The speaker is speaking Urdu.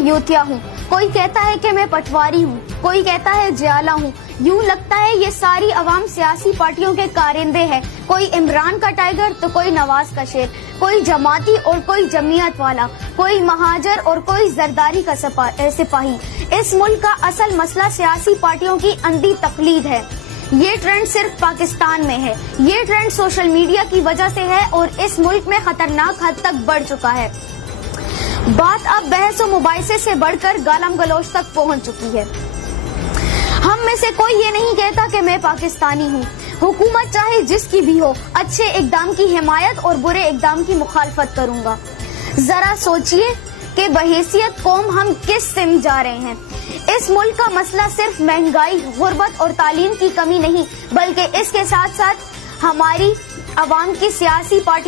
یوتیا ہوں، کوئی کہتا ہے کہ میں پٹواری ہوں، کوئی کہتا ہے جیالہ ہوں۔ یوں لگتا ہے یہ ساری عوام سیاسی پارٹیوں کے کارندے ہیں، کوئی عمران کا ٹائیگر تو کوئی نواز کا شیر، کوئی جماعتی اور کوئی جمعیت والا، کوئی مہاجر اور کوئی زرداری کا سپاہی۔ اس ملک کا اصل مسئلہ سیاسی پارٹیوں کی اندھی تقلید ہے۔ یہ ٹرینڈ صرف پاکستان میں ہے، یہ ٹرینڈ سوشل میڈیا کی وجہ سے ہے اور اس ملک میں خطرناک حد تک بڑھ چکا ہے۔ بات اب بحث و مباحثے سے بڑھ کر گالم گلوچ تک پہنچ چکی ہے۔ ہم میں سے کوئی یہ نہیں کہتا کہ میں پاکستانی ہوں۔ حکومت چاہے جس کی بھی ہو، اچھے اقدام کی حمایت اور برے اقدام کی مخالفت کروں گا۔ ذرا سوچئے کہ بحیثیت قوم ہم کس سمت جا رہے ہیں۔ اس ملک کا مسئلہ صرف مہنگائی، غربت اور تعلیم کی کمی نہیں، بلکہ اس کے ساتھ ساتھ ہماری عوام کی سیاسی پارٹی